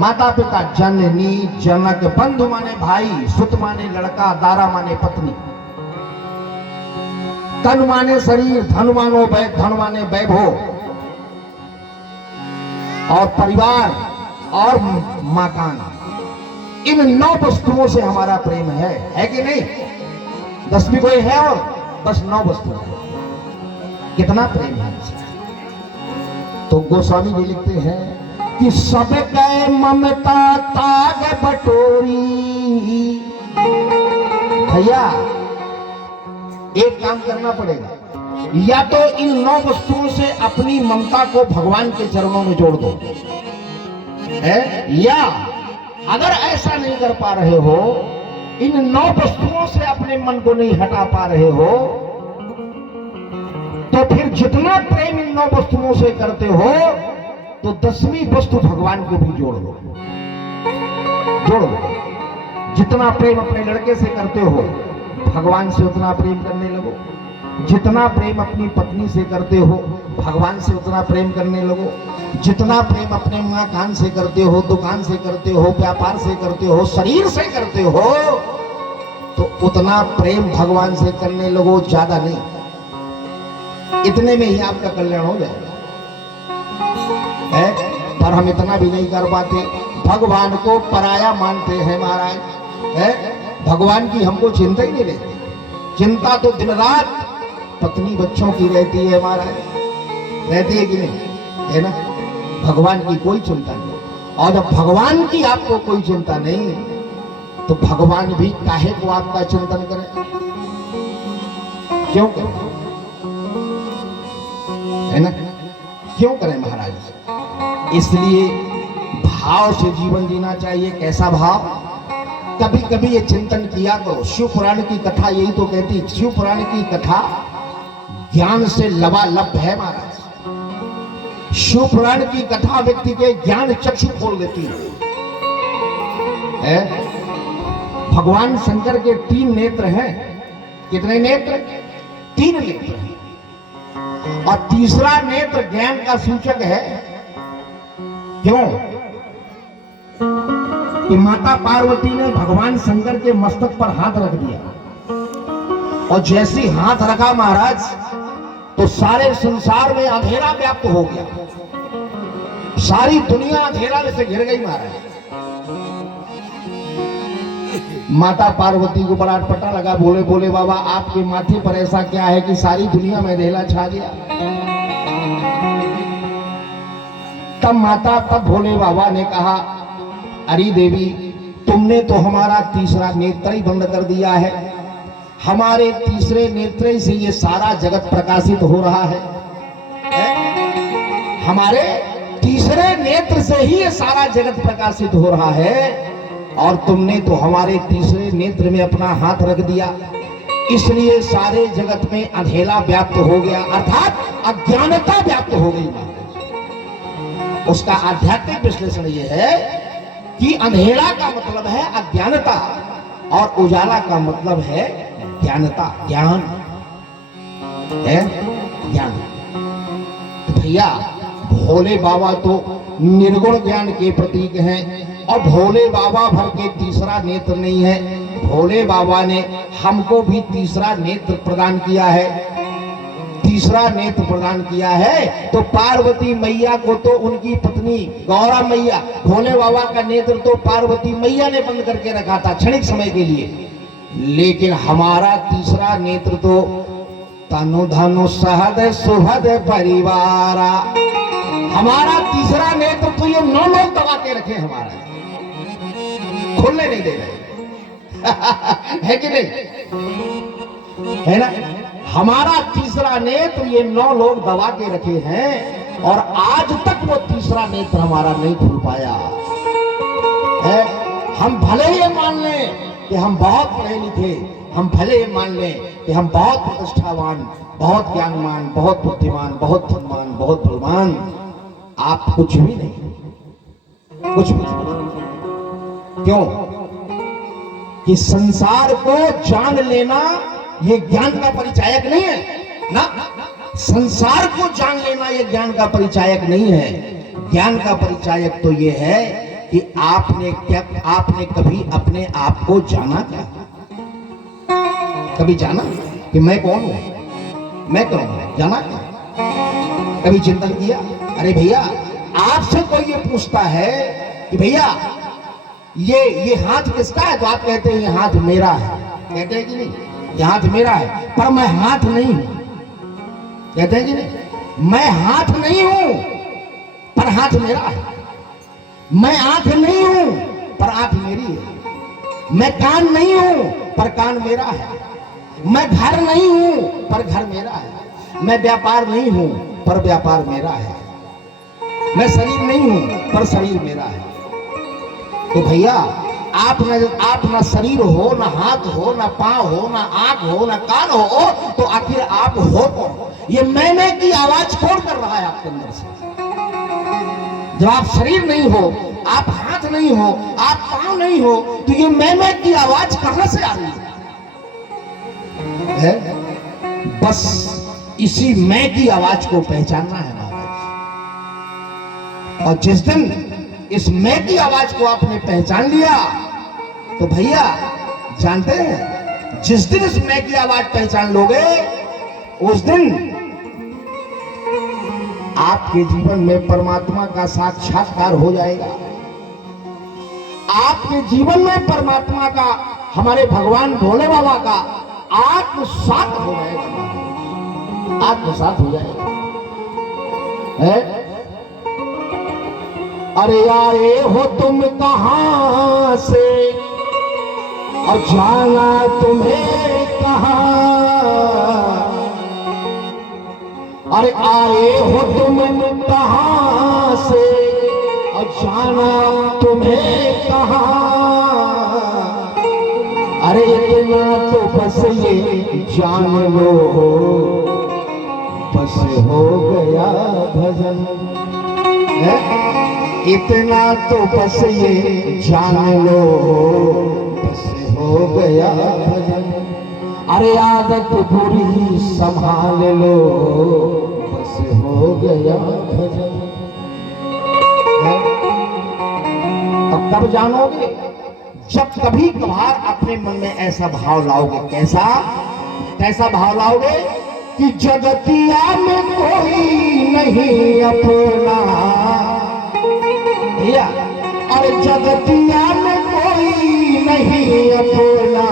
माता पिता जननी जनक, बंधु माने भाई, सुत माने लड़का, दारा माने पत्नी, तन माने शरीर, धन माने वैभव, और परिवार और मकान। इन 9 वस्तुओं से हमारा प्रेम है कि नहीं? 10 भी कोई है और बस 9 वस्तु है। कितना प्रेम है। तो गोस्वामी जी लिखते हैं कि सब गए ममता ताग बटोरी। भैया एक काम करना पड़ेगा, या तो इन 9 वस्तुओं से अपनी ममता को भगवान के चरणों में जोड़ दो, या अगर ऐसा नहीं कर पा रहे हो, इन 9 वस्तुओं से अपने मन को नहीं हटा पा रहे हो, तो फिर जितना प्रेम इन 9 वस्तुओं से करते हो, तो 10वीं वस्तु भगवान को भी जोड़ लो। जितना प्रेम अपने लड़के से करते हो, भगवान से उतना प्रेम करने लगो। जितना प्रेम अपनी पत्नी से करते हो, भगवान से उतना प्रेम करने लगो। जितना प्रेम अपने मकान से करते हो, दुकान से करते हो, व्यापार से करते हो, शरीर से करते हो, तो उतना प्रेम भगवान से करने लगो, ज्यादा नहीं। इतने में ही आपका कल्याण हो जाएगा। पर हम इतना भी नहीं कर पाते, भगवान को पराया मानते हैं महाराज। भगवान की हमको चिंता ही नहीं रहती। चिंता तो दिन रात पत्नी बच्चों की रहती है महाराज, रहती है कि नहीं? है ना? भगवान की कोई चिंता नहीं। और जब भगवान की आपको कोई चिंता नहीं, तो भगवान भी काहे को आपका चिंतन करें? क्यों करें? है ना? क्यों करें महाराज? इसलिए भाव से जीवन जीना चाहिए। कैसा भाव? कभी कभी ये चिंतन किया करो। शिव पुराण की कथा यही तो कहती है। शिव पुराण की कथा ज्ञान से लबालब है महाराज। शिव पुराण की कथा व्यक्ति के ज्ञान चक्षु खोल देती है। भगवान शंकर के 3 नेत्र हैं। कितने नेत्र? 3 नेत्र हैं। और तीसरा नेत्र ज्ञान का सूचक है। क्यों? कि माता पार्वती ने भगवान शंकर के मस्तक पर हाथ रख दिया, और जैसे हाथ रखा महाराज, तो सारे संसार में अंधेरा व्याप्त हो गया। सारी दुनिया अंधेरा में से घिर गई महाराज। माता पार्वती को बड़ा अटपटा लगा। बोले बोले बाबा आपके माथे पर ऐसा क्या है कि सारी दुनिया में अंधेरा छा गया? तब भोले बाबा ने कहा, अरे देवी, तुमने तो हमारा तीसरा नेत्र ही बंद कर दिया है। हमारे तीसरे नेत्र से ये सारा जगत प्रकाशित हो रहा है। हमारे तीसरे नेत्र से ही ये सारा जगत प्रकाशित हो रहा है, और तुमने तो हमारे तीसरे नेत्र में अपना हाथ रख दिया, इसलिए सारे जगत में अंधेरा व्याप्त हो गया, अर्थात अज्ञानता व्याप्त हो गई। उसका आध्यात्मिक विश्लेषण यह है कि अंधेरा का मतलब है अज्ञानता, और उजाला का मतलब है ज्ञानता। ज्ञान है ज्ञान। तो भैया भोले बाबा तो निर्गुण ज्ञान के प्रतीक हैं, और भोले बाबा भर के तीसरा नेत्र नहीं है। भोले बाबा ने हमको भी तीसरा नेत्र प्रदान किया है। तीसरा नेत्र प्रदान किया है तो पार्वती मैया को तो उनकी पत्नी गौरा मैया, भोले बाबा का नेत्र तो पार्वती मैया ने बंद करके रखा था क्षणिक समय के लिए, लेकिन हमारा तीसरा नेत्र तो तनु धनु सहद सुहद परिवारा। हमारा तीसरा नेत्र तो ये 9 लोग दबा के रखे, हमारा खुलने नहीं दे रहे। है कि नहीं? है ना? हमारा तीसरा नेत्र ये 9 लोग दबा के रखे हैं, और आज तक वो तीसरा नेत्र हमारा नहीं खुल पाया है। हम भले ही मान लें कि हम बहुत पढ़े लिखे, हम भले ही मान लें कि हम बहुत प्रतिष्ठावान, बहुत ज्ञानवान, बहुत बुद्धिमान, बहुत धनवान, बहुत बलवान, आप कुछ भी नहीं, कुछ भी नहीं। क्यों? कि संसार को जान लेना ये ज्ञान का परिचायक नहीं है ना। संसार को जान लेना ये ज्ञान का परिचायक नहीं है। ज्ञान का परिचायक तो ये है कि आपने कभी अपने आप को जाना क्या? कभी जाना कि मैं कौन हूं, मैं कौन हूं, जाना क्या? कभी चिंतन किया? अरे भैया, आपसे कोई ये पूछता है कि भैया ये हाथ किसका है, तो आप कहते हैं ये हाथ मेरा है। कहते हैं कि नहीं? ये हाथ मेरा है, पर मैं हाथ नहीं हूं। कहते हैं कि नहीं? मैं हाथ नहीं हूं, पर हाथ मेरा है। मैं आंख नहीं हूं, पर आंख मेरी है। मैं कान नहीं हूं, पर कान मेरा है। मैं घर नहीं हूं, पर घर मेरा है। मैं व्यापार नहीं हूं, पर व्यापार मेरा है। मैं शरीर नहीं हूं, पर शरीर मेरा है। तो भैया, आप ना शरीर हो, ना हाथ हो, ना पांव हो, ना आंख हो, ना कान हो, तो आखिर आप हो कौन? ये मैं की आवाज कौन कर रहा है आपके अंदर से? जब आप शरीर नहीं हो, आप हाथ नहीं हो, आप पांव नहीं हो, तो ये मैं की आवाज कहां से आ रही है? बस इसी मैं की आवाज को पहचानना है महाराज। और जिस दिन इस मैं की आवाज को आपने पहचान लिया, तो भैया जानते हैं, जिस दिन इस मैं की आवाज पहचान लोगे, उस दिन आपके जीवन में परमात्मा का साक्षात्कार हो जाएगा। आपके जीवन में परमात्मा का, हमारे भगवान भोले बाबा का आत्मसात हो जाएगा। आत्मसात हो जाएगा है? अरे आए हो तुम कहां से और जाना तुम्हें कहां? अरे आए हो तुम कहां से और जाना तुम्हें कहां? अरे इतना तो बस ये जान लो, बस हो गया भजन है? इतना तो बस ये जान लो, बस हो गया भजन। अरे आदत बुरी संभाल लो, बस हो गया भजन। अब कब जानोगे? जब कभी कभार अपने मन में ऐसा भाव लाओगे। कैसा भाव लाओगे? कि जगतिया में कोई नहीं अपना। भैया, और जगतिया में कोई नहीं अपना।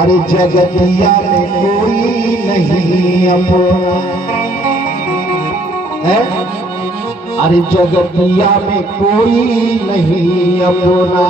अरे जगतिया में कोई नहीं अपना है? अरे जगतिया में कोई नहीं अपना।